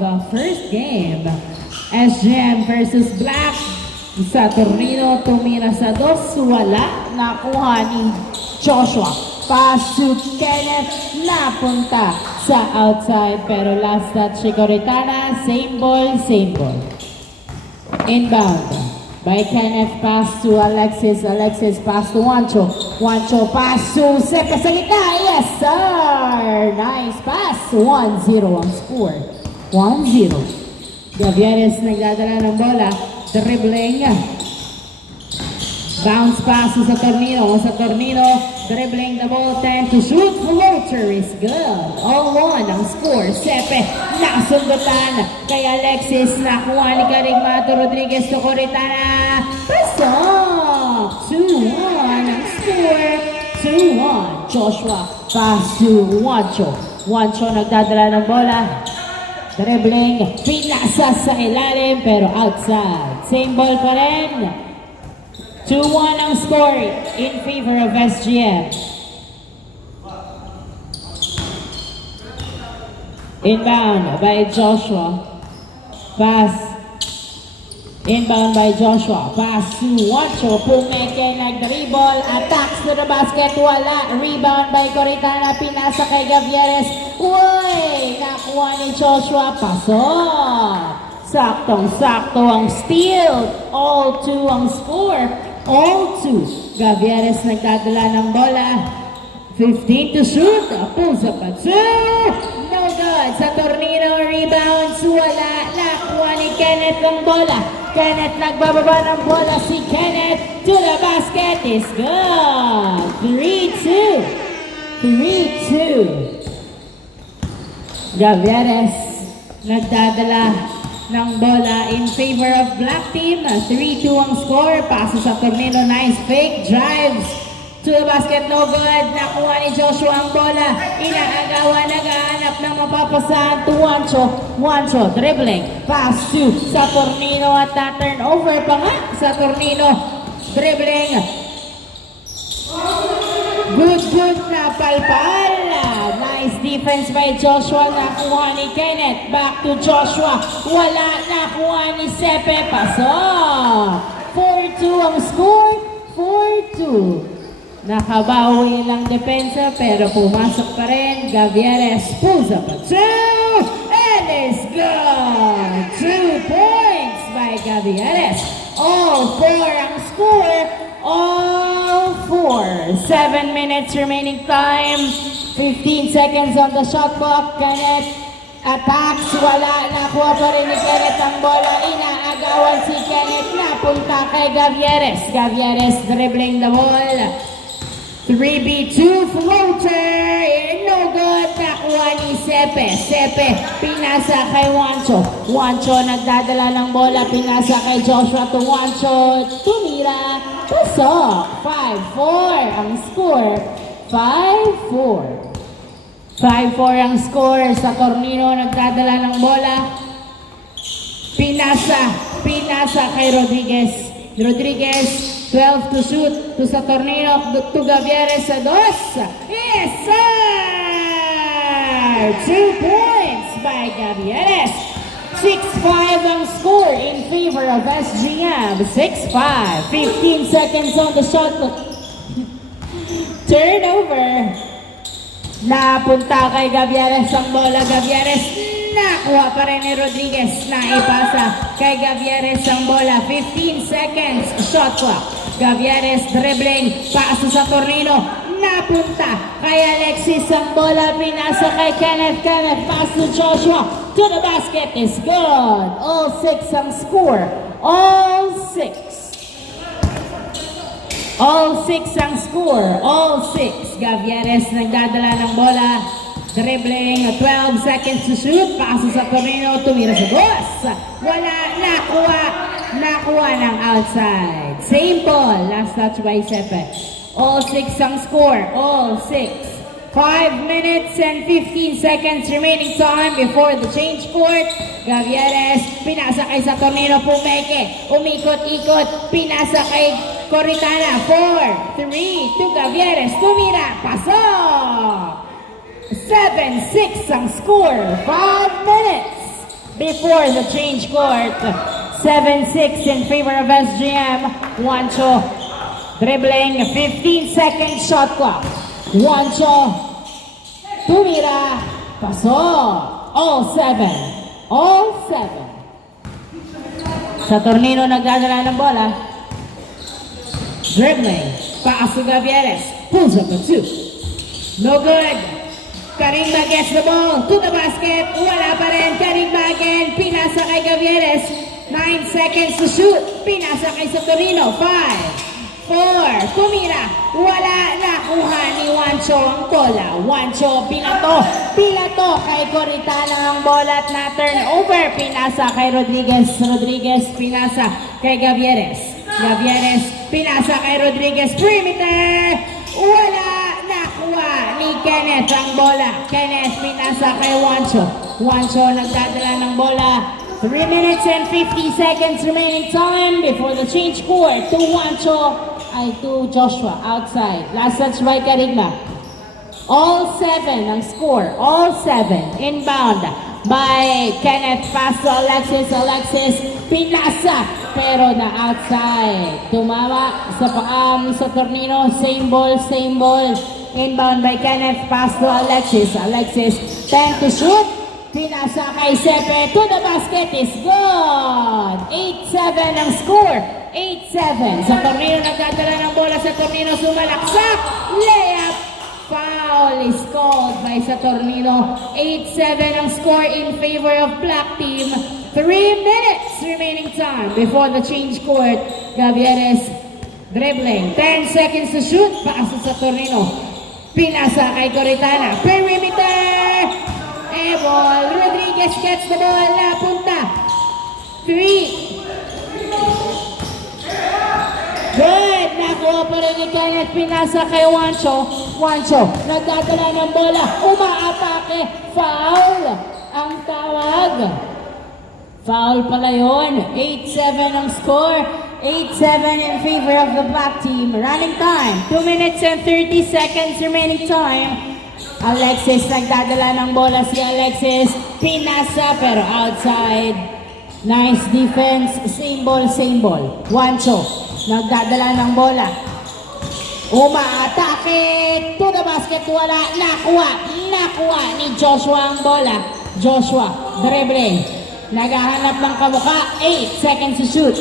the first game. SGM versus Black. Saturnino tumira sa dos. Wala. Nakuha ni Joshua. Pass to Kenneth. Napunta sa outside. Pero last touch si Coritana. Same ball, same ball. Inbound by Kenneth. Pass to Alexis. Alexis pass to Juancho. Juancho pass to Sepe sa gitna. Yes, sir! Nice pass. 1-0 ang score. 1-0. Gavieres nagdadala ng bola. Dribbling. Bounce pass sa Tornino. Sa Tornino, dribbling the ball. 10 to shoot. Floater is good. All one ang score. Sepe nasundutan kay Alexis. Nakuha ni Carigmato Rodriguez to Coritana. Pasok. 2-1 ang score. 2-1. Joshua pass to Juancho. Juancho nagdadala ng bola. Dribbling, pinasa sa ilalim pero outside. Same ball pa rin. 2-1 ang score in favor of SGM. Inbound by Joshua. Pass. Inbound by Joshua. Pass to Juancho. Pumeke, nag-dribble. Attacks to the basket. Wala. Rebound by Coritana. Pinasa kay Gavieres. Uy! Nakuha ni Joshua. Pasok. Saktong-sakto ang steal. All two ang score. All two. Gavieres nagdadala ng bola. 15 to shoot. Pulls up at 2. No good. Sa Tornino rebounds. Wala. Nakuha ni Kenneth ang bola. Kenneth nagbababa ng bola. Si Kenneth to the basket is good. 3-2. 3-2. Gavieres nagdadala ng bola in favor of Black Team. 3-2 ang score. Paso sa Tornino. Nice fake. Drives to the basket. No good. Nakuha ni Joshua ang bola. Inaagawan. Nagahanap ng mapapasahan to Juancho. Juancho dribbling. Pass to sa Tornino at na-turnover pa nga sa Tornino. Dribbling. Good na palpal. Nice defense by Joshua. Nakuha ni Kenneth. Back to Joshua. Wala. Nakuha ni Sepe. Pasok. 4-2 ang score. 4-2. Nakabawi lang depensa pero pumasok pa rin. Gavieres pulls up a 2 and is good. 2 points by Gavieres. All 4 ang score. All 4. 7 minutes remaining time. 15 seconds on the shot clock. Kenneth attacks. Wala. Nakuha pa rin ni Kenneth ang bola. Inaagawan si Kenneth. Napunta kay Gavieres. Gavieres dribbling the ball. 3B2 floater. No good. Nakuha ni Sepe. Sepe pinasa kay Juancho. Juancho nagdadala ng bola. Pinasa kay Joshua to Juancho. Tumira. Pasok. 5-4 ang score. 5-4. 5-4 ang score. Sa Tornino nagdadala ng bola. Pinasa kay Rodriguez. Rodriguez 12 to shoot to sa Tornino to Gavieres sa dos. Yes, sir! 2 points by Gavieres. 6-5 ang score in favor of SGM. 6-5. 15 seconds on the shot clock. Turnover. Napunta kay Gavieres ang bola. Gavieres nakuha pa rin ni Rodriguez. Naipasa kay Gavieres ang bola. 15 seconds shot clock. Gavieres dribbling. Paso sa Tornino. Napunta kay Alexis ang bola. Pinasa kay Kenneth. Kenneth pass to Joshua. To the basket is good. All 6 ang score. All 6. All 6 ang score. All 6. Gavieres nagdadala ng bola. Dribbling. 12 seconds to shoot. Paso sa Tornino. Tumira sa dos. Wala. Nakuha ng outside. Same ball. Last touch by Sepe. All 6 ang score. All 6. 5 minutes and 15 seconds remaining time before the change court. Gavieres, pinasa kay sa Tornino. Pumeke, umikot-ikot, pinasa kay Coritana. 4-3 to Gavieres. Tumira, pasok! 7-6 ang score. 5 minutes. before the change court. 7-6 in favor of SGM. Juancho dribbling, 15 seconds shot clock. Juancho tumira, pasok. All 7. All 7. Saturnino nagdadala ng bola. Dribbling. Pass to Gavieres. Pulls up the 2. No good. Karimba gets the ball to the basket. Wala pa rin. Karimba again. Pinasa kay Gavieres. 9 seconds to shoot. Pinasa kay Saturnino. 5, 4. Tumira. Wala. Nakuha ni Juancho ang bola. Juancho pinato. Pilato kay Coritana ang bola at na-turnover. Pinasa kay Rodriguez. Rodriguez pinasa kay Gavieres. Gavieres pinasa kay Rodriguez. Perimeter. Wala. Nakuha ni Kenneth ang bola. Kenneth pinasa kay Juancho. Juancho nagdadala ng bola. 3 minutes and 50 seconds remaining time before the change court to Juancho. To Joshua outside. Last touch by Karigma. All 7 ang score. All 7 inbound by Kenneth. Pass to Alexis. Alexis pinasa pero na outside. Tumama sa Saturnino. Same ball. Inbound by Kenneth. Pass to Alexis. Alexis 10 to shoot. Pinasa kay Sepe. To the basket is good. 8-7 ang score. 8-7. Saturnino nagdadala ng bola. Saturnino sumalaksak. Layup. Foul is called by Saturnino. 8-7 ang score in favor of Black Team. 3 minutes remaining time before the change court. Gavieres dribbling. 10 seconds to shoot. Pass to Saturnino. Pinasa kay Coritana. Perimeter. Ball. Rodriguez gets the ball. Napunta. 3. Good! Nakuha pa rin ni Kenneth. Pinasa kay Juancho. Juancho, nagdadala ng bola. Umaatake. Foul! Ang tawag. Foul pala yun. 8-7 ang score. 8-7 in favor of the Black Team. Running time. 2 minutes and 30 seconds remaining time. Alexis, nagdadala ng bola si Alexis. Pinasa pero outside. Nice defense. Same ball. Juancho, nagdadala ng bola. Umaatake to the basket. Wala. Nakuha ni Joshua ang bola. Joshua, dribbling. Naghahanap ng kamuka. 8 seconds to shoot.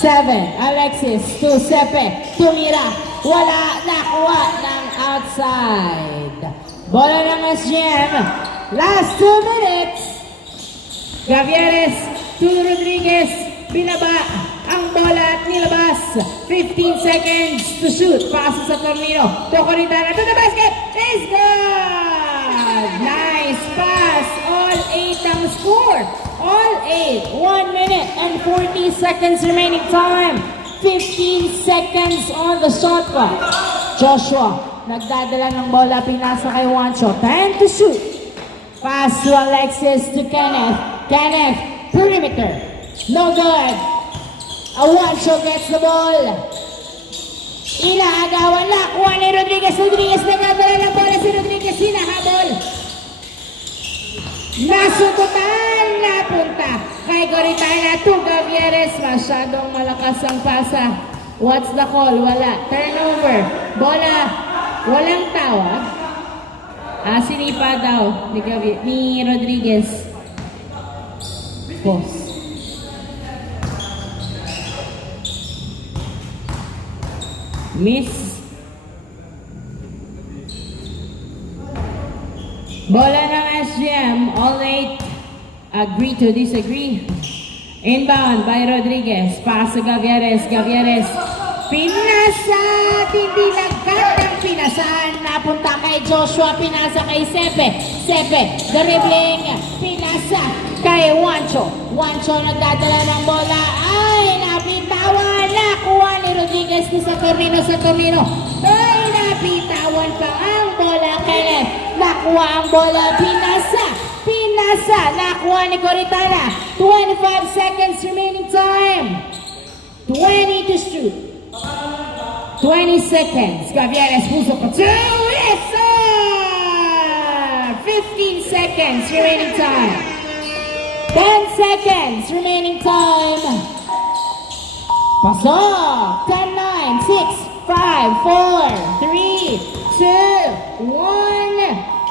7. Alexis to Sepe. Tumira. Wala. Nakuha ng outside. Bola ng SGM. Last 2 minutes. Gavieres to Rodriguez. Binaba ang bola at nilabas. 15 seconds to shoot. Pass sa Tornino. To Coritana. To the basket. Is good! Nice pass. All 8 ang score. All 8. 1 minute and 40 seconds remaining time. 15 seconds on the shot clock. Joshua, nagdadala ng bola. Pinasa kay Juancho. 10 to shoot. Pass to Alexis to Kenneth. Kenneth, perimeter. No good. Juancho gets the ball. Inaagawan na. Kuha ni Rodriguez. Rodriguez nagdadala ng bola. Si Rodriguez hinahabol. Nasukutan. Napunta kay Coritana to Gavieres. Masyadong malakas ang pasa. What's the call? Wala. Turnover. Bola. Walang tawag. Sinipa daw ni Rodriguez. Pause. Miss. Bola ng SGM. All 8 agree to disagree. Inbound by Rodriguez. Pass to Gavieres. Gavieres. Pinasa. Hindi nagkat ang pinasahan. Napunta kay Joshua. Pinasa kay Sepe. Sepe. Dribbling. Pinasa kay Juancho. Juancho nagdadala ng bola. Ay, napitawan. Nakuha ni Rodriguez ni Saturnino. Saturnino. Ay, napitawan pa ang bola. Kenneth. Nakuha ang bola. Pinasa. Nakuha ni Coritana. 25 seconds remaining time. 20 to shoot. 20 seconds. Gavieres puso pa 2. Yes, sir! 15 seconds remaining time. seconds remaining time. Pasok! 10, 9, 6, 5, 4, 3, 2, 1.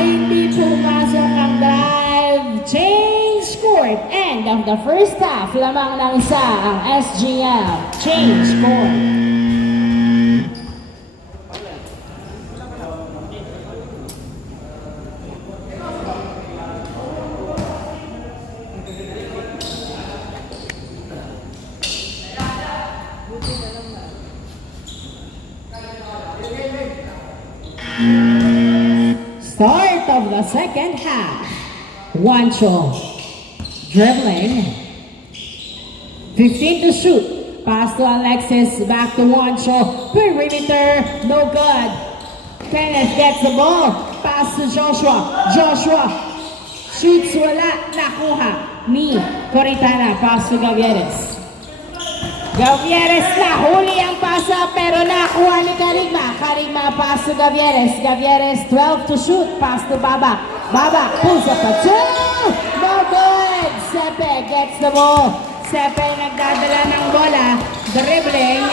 Hindi pumasok ang drive. Change court. End of the first half. Lamang ng isa ang SGM. Change court. Start of the second half. Juancho dribbling. 15 to shoot. Pass to Alexis. Back to Juancho. Perimeter. No good. Kenneth gets the ball. Pass to Joshua. Joshua shoots. Wala. Nakuha ni Coritana. Pass to Gavieres. Gavieres na huli ang pasa pero nakuha ni Karigma. Karigma pass to Gavieres. Gavieres 12 to shoot. Pass to Babak. Babak pulls up a two. No good. Sepe gets the ball. Sepe nagdadala ng bola. Dribbling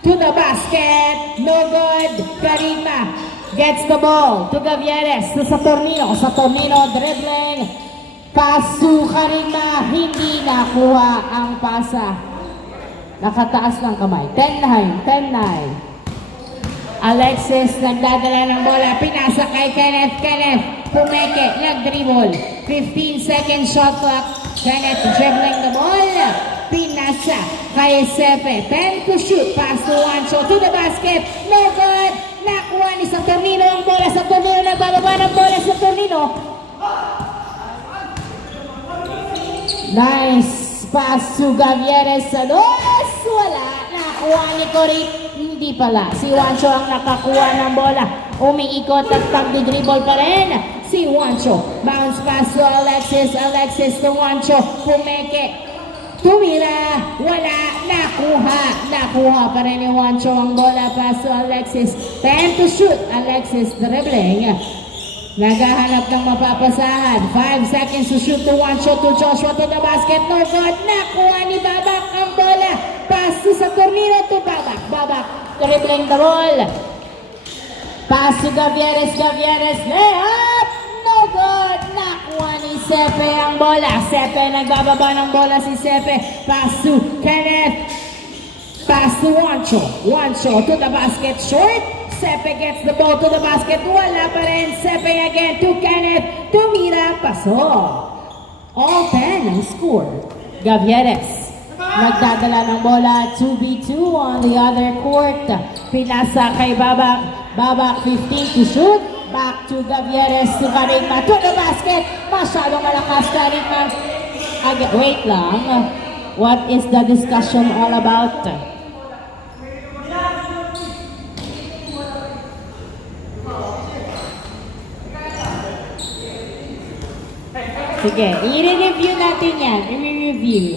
to the basket. No good. Karigma gets the ball to Gavieres. To Saturnino. Saturnino dribbling. Pass to Karigma. Hindi nakuha ang pasa. Nakataas ng kamay. 10-9, 10-9. Alexis nagdadala ng bola. Pinasa kay Kenneth. Kenneth pumeke. Nag-dribble. 15 seconds shot clock. Kenneth dribbling the ball. Pinasa kay Sepe. 10 to shoot. Pass to Juancho. To the basket. No good. Nakuha ni Saturnino ang bola. Saturnino nagbababa ng bola. Saturnino. Nice. Pass to Gavieres sa dos. Wala. Nakuha ni Corit. Hindi pala. Si Juancho ang nakakuha ng bola. Umiikot at pagdi-dribble pa rin. Si Juancho. Bounce pass to Alexis. Alexis to Juancho. Pumeke. Tumira. Wala. Nakuha. Nakuha pa rin ni Juancho ang bola. Pass to Alexis. 10 to shoot. Alexis dribbling. Naghahanap ng mapapasahan. 5 seconds to shoot to Juancho to Joshua to the basket. No good. Nakuha ni Babak ang bola. Pass to Saturnino to Babak. Babak dribbling the ball. Pass to Gavieres. Gavieres layup. No good. Nakuha ni Sepe ang bola. Sepe nagbababa ng bola si Sepe. Pass to Kenneth. Pass to Juancho. Juancho to the basket. Short. Sepe gets the ball to the basket. Wala pa rin. Sepe again to Kenneth. Tumira. Pasok. All 10 ang score. Gavieres. Nagdadala ng bola. 2v2 on the other court. Pinasa kay Babak. Babak 15 to shoot. Back to Gavieres to Karigma. To the basket. Masyadong malakas Karigma. Wait lang. What is the discussion all about? Sige, i-review natin yan. I-review.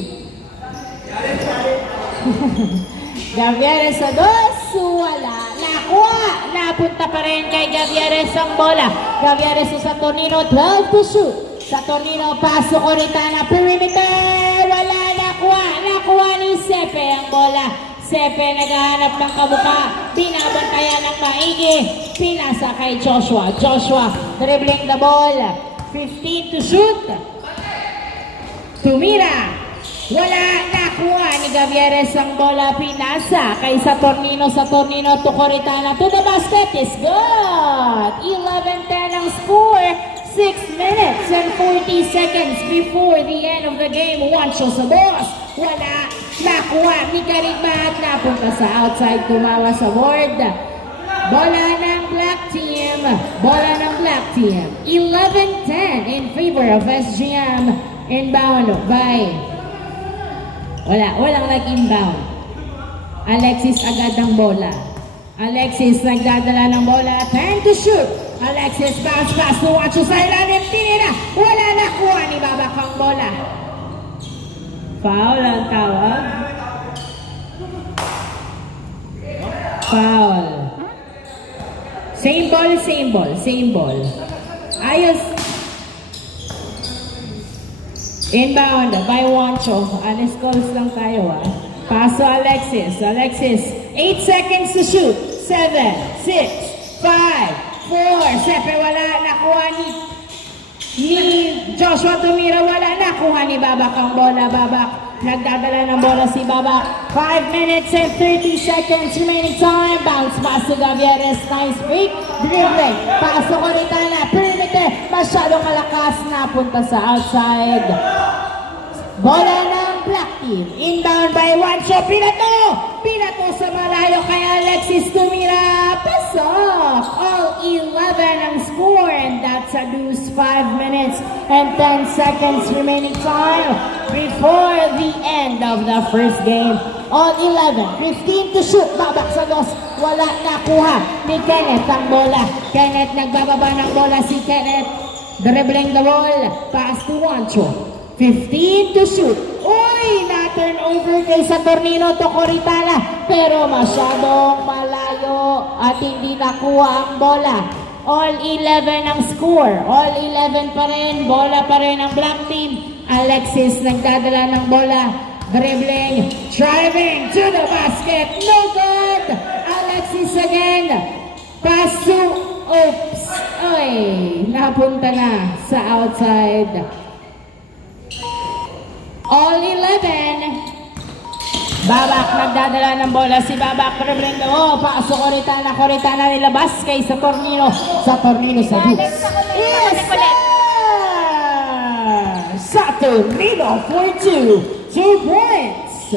Gavieres sa dos. Wala. Nakuha. Napunta pa rin kay Gavieres ang bola. Gavieres sa Saturnino. 12 to shoot. Saturnino paso Coritana. Perimeter. Wala. Nakuha. Nakuha ni Sepe ang bola. Sepe naghahanap ng kabuka. Binabantayan ng maigi. Pinasa kay Joshua. Joshua dribbling the ball. 15 to shoot. Tumira. Wala. Nakuha ni Gavieres ang bola. Pinasa kay Saturnino. Saturnino to Coritana. To the basket is good. 11-10 ang score. 6 minutes and 40 seconds before the end of the game. Juancho sa boss. Wala. Nakuha ni Karigma at napunta sa outside. Tumawa sa board. Bola ng Black Team. Bola ng Black Team. 11-10 in favor of SGM. Inbound by... Walang nag-inbound. Alexis agad ang bola. Alexis nagdadala ng bola. 10 to shoot. Alexis bounce pass to Juancho sa ilalim. Tinira. Wala. Nakuha ni Babak ang bola. Foul ang tawag. Foul. Same ball, same ball, same ball. Ayos. Inbound by Juancho. Honest calls lang tayo Pass to Alexis. Alexis, 8 seconds to shoot. 7, 6, 5, 4. Sepe wala. Nakuha ni Joshua tumira. Wala. Nakuha ni Babak ang bola. Babak. Nagdadala ng bola si Babak. 5 minutes and 30 seconds remaining time. Bounce pass to Gavieres. Nice break. Dribbling. Pass to Coritana. Perimeter. Masyadong malakas. Napunta sa outside. Bola ng Black Team. Inbound by Juancho. Pinato! Pinato sa malayo kay Alexis tumira. Pasok! All 11 ang score. And that's a deuce. 5 minutes and 10 seconds remaining time before the end of the first game. All 11. 15 to shoot. Babak sa dos. Wala nakuha ni Kenneth ang bola. Kenneth nagbababa ng bola si Kenneth. Dribbling the ball. Pass to Juancho. 15 to shoot. Uy! Na-turnover kay Saturnino to Coritana. Pero masyadong malayo at hindi nakuha ang bola. All 11 ang score. All 11 pa rin. Bola pa rin ang Black Team. Alexis nagdadala ng bola. Dribbling. Driving to the basket. No good! Alexis again. Pass to... Oops! Uy! Napunta na sa outside. All 11. Babak nagdadala ng bola si Babak. Dribbling the ball. Pasok Coritana. Coritana nilabas kay Saturnino. Saturnino sa boots. Yes! Saturnino for 2. 2 points.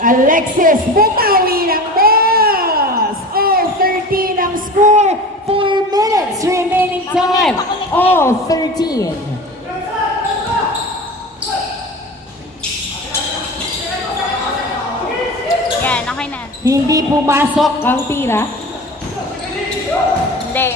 Alexis bumawi ng boss. All 13 ang score. 4 minutes remaining time. All 13. Okay na. Hindi pumasok ang tira. Hindi.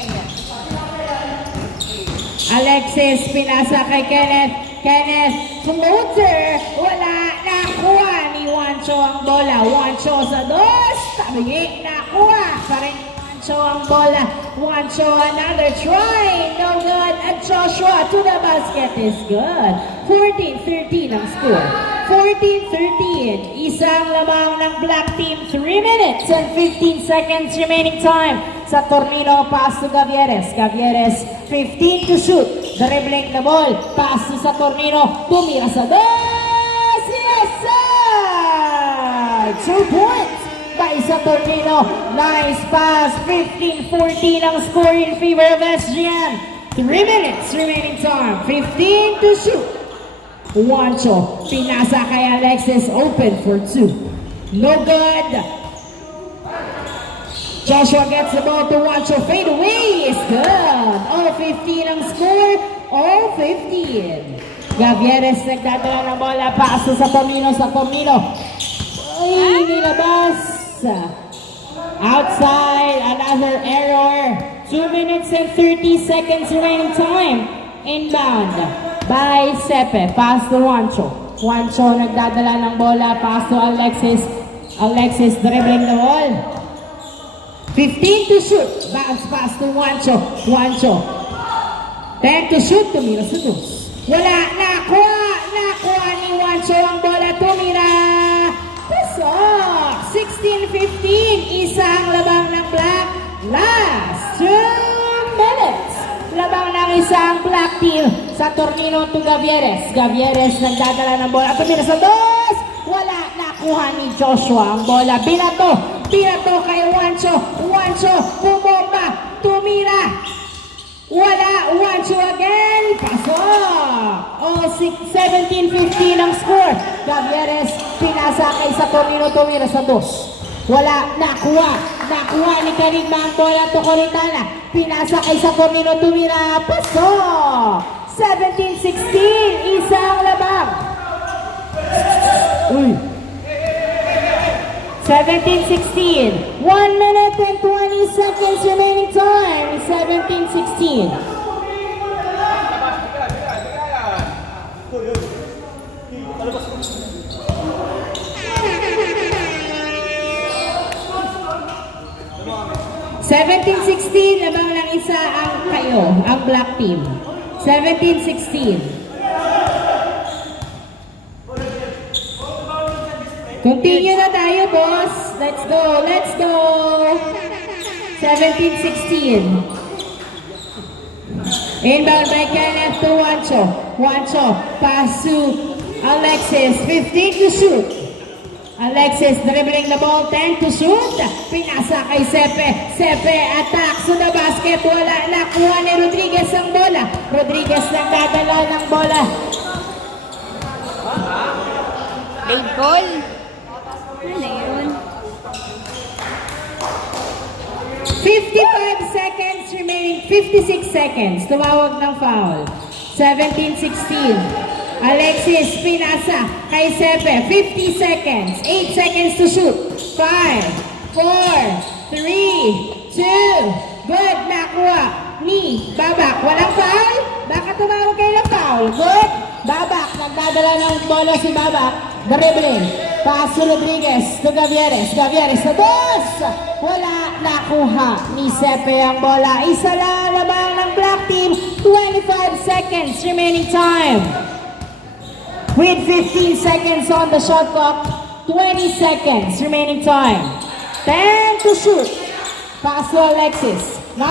Alexis, pinasa kay Kenneth. Kenneth, floater. Wala. Nakuha ni Juancho ang bola. Juancho sa dos. Tabingi. Nakuha pa rin Juancho ang bola. Juancho, another try. No good. At Joshua to the basket is good. 14-13 ang score. 14-13. Isang lamang ng Black Team. 3 minutes and 15 seconds remaining time. Saturnino, pass to Gavieres. Gavieres, 15 to shoot. Dribbling the ball. Pass to Saturnino. Tumira sa dos. Yes, sir! 2 points by Saturnino. Nice pass. 15-14 ang score in favor of SGN. 3 minutes remaining time. 15 to shoot. Juancho, pinasa kay Alexis, open for 2. No good. Joshua gets the ball to Juancho, fade away is good. All 15 ang score, all 15. Gavieres nagdadala ng bola, paso sa Tomino, ay, nilabas. Outside, another error. 2 minutes and 30 seconds remaining time. Inbound by Sepe. Pass to Juancho. Juancho nagdadala ng bola. Pass to Alexis. Alexis dribbling the ball. 15 to shoot. Bounce pass to Juancho. Juancho. 10 to shoot. Tumira sa dos. Wala. Nakuha ni Juancho ang bola. Tumira. Pasok. 16-15. Isang labang ng Black. Last 2 minutes. Labang ng isang Black Team. Saturnino to Gavieres. Gavieres nagdadala ng bola. Tumira sa dos. Wala. Nakuha ni Joshua ang bola. Binato kay Juancho. Juancho. Bumomba. Tumira. Wala. Juancho again. Pasok. Oh, 17-15 ang score. Gavieres pinasa kay Saturnino. Tumira sa dos. Wala. Nakuha ni Carigma ang bola to Coritana. Pinasa kay Saturnino. Tumira. Pasok. 17-16. Isang labang. Uy. 17-16. 1 minute and 20 seconds remaining time. 17-16. Labang lang isa ang kayo, ang Black Team. 17-16. Continue na tayo, boss. Let's go, let's go. 17-16. Inbound by Kenneth to Juancho. Juancho, pass to Alexis. 15 to shoot. Alexis dribbling the ball, 10 to shoot. Pinasa kay Sepe. Sepe attack to the basket. Wala nakuha ni Rodriguez ang bola. Rodriguez nagdadala ng bola. Big goal. Ano yun? 55 seconds remaining. 56 seconds. Tumawag ng foul. 17-16. Alexis pinasa kay Sepe. 50 seconds. 8 seconds to shoot. 5, 4, 3, 2. Good. Nakuha ni Babak. Walang foul? Baka tumawag kayo ng foul. Good. Babak. Nagdadala ng bola si Babak. Dribbling. Pass to Rodriguez. To Gavieres. Gavieres na dos. Wala nakuha ni Sepe ang bola. Isa lang labang ng Black Team. 25 seconds remaining time. With 15 seconds on the shot clock, 20 seconds remaining time. 10 to shoot. Pass to Alexis. 9,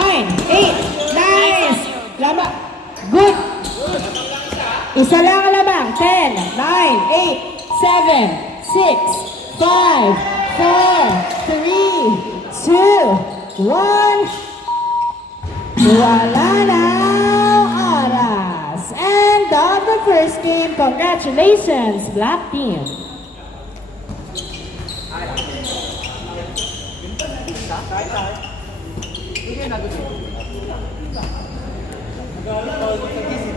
8, nice. Lama. Good. Isa lang ang lamang. 10, 9, 8, 7, 6, 5, 4, 3, 2, 1. Wala na oras. End of the first game. Congratulations, Black Team. Hindi